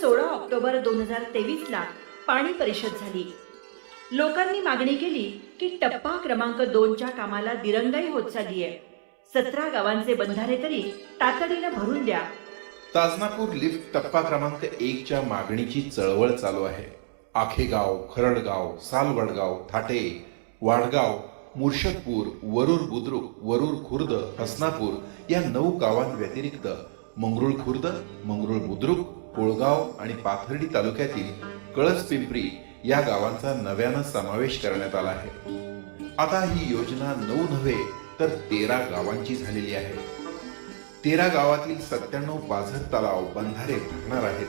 सोळा ऑक्टोबर दोन हजार तेवीसला पाणी परिषद झाली. लोकांनी मागणी केली की टप्पा क्रमांक दोनच्या कामाला दिरंगाई होत चालली आहे सतरा गावांचे बंधारे तरी तातडीनं भरून द्या. ताजनापूर लिफ्ट टप्पा क्रमांक एक च्या मागणीची चळवळ चालू आहे. आखेगाव खरडगाव सालवडगाव थाटे वाडगाव मुर्शदपूर वरूर बुद्रुक वरूर खुर्द हसनापूर या नऊ गावांव्यतिरिक्त मंगरुळ खुर्द मंगरुळ बुद्रुक कोळगाव आणि पाथर्डी तालुक्यातील कळस पिंपरी या गावांचा नव्यानं समावेश करण्यात आला आहे. आता ही योजना नऊ नव्हे तर तेरा गावांची झालेली आहे. तेरा गावातील सत्त्याण्णव पाझर तलाव बंधारे भरणार आहेत.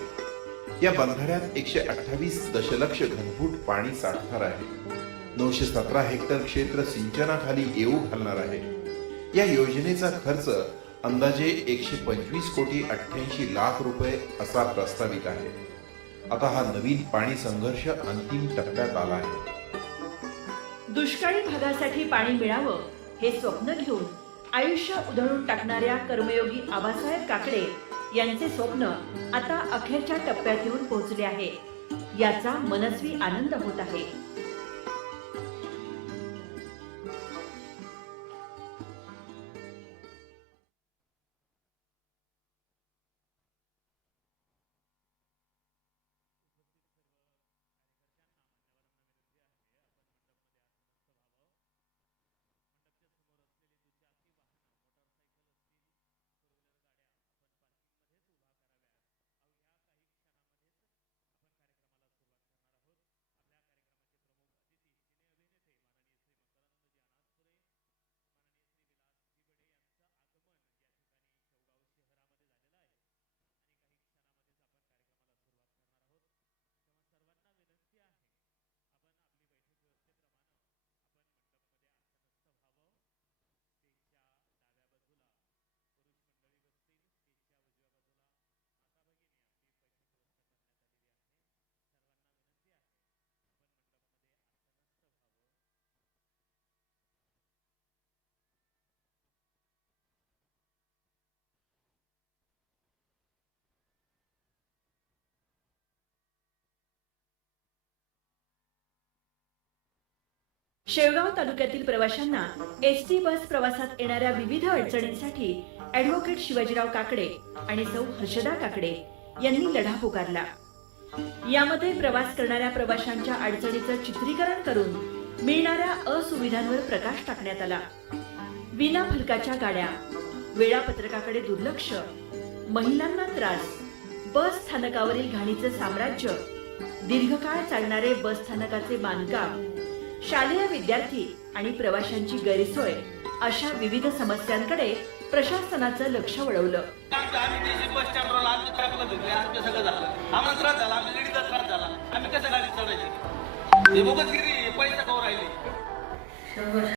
या बंधाऱ्यात एकशे अठ्ठावीस दशलक्ष घनफूट पाणी साठणार आहे. नऊशे सतरा हेक्टर क्षेत्र सिंचनाखाली येऊ घालणार आहे. या योजनेचा खर्च अंदाजे एकशे पंचवीस कोटी अठ्ठ्याऐंशी लाख रुपये असा प्रस्तावित आहे. आता हा नवीन पाणी संघर्ष अंतिम टप्प्यात आला आहे. दुष्काळी भागासाठी पाणी मिळावं हे स्वप्न घेऊन आयुष्य उधळून टाकणाऱ्या कर्मयोगी आबासाहेब काकडे यांचे स्वप्न आता अखेरच्या टप्प्यात येऊन पोहोचले आहे. याचा मनस्वी आनंद होत आहे. शेवगाव तालुक्यातील प्रवाशांना एस टी बस प्रवासात येणाऱ्या विविध अडचणींसाठी ऍडव्होकेट शिवाजीराव काकडे आणि सौ हर्षदा काकडे यांनी लढा पुकारला. यामध्ये प्रवास करणाऱ्या प्रवाशांच्या अडचणीचं चित्रीकरण करून मिळणाऱ्या असुविधांवर प्रकाश टाकण्यात आला. विना फलकाच्या गाड्या वेळापत्रकाकडे दुर्लक्ष महिलांना त्रास बस स्थानकावरील घाणीचं साम्राज्य दीर्घकाळ चालणारे बस स्थानकाचे बांधकाम शालेय विद्यार्थी आणि प्रवाशांची गैरसोय अशा विविध समस्यांकडे प्रशासनाचं लक्ष वळवलं. आम्ही कसं गाडी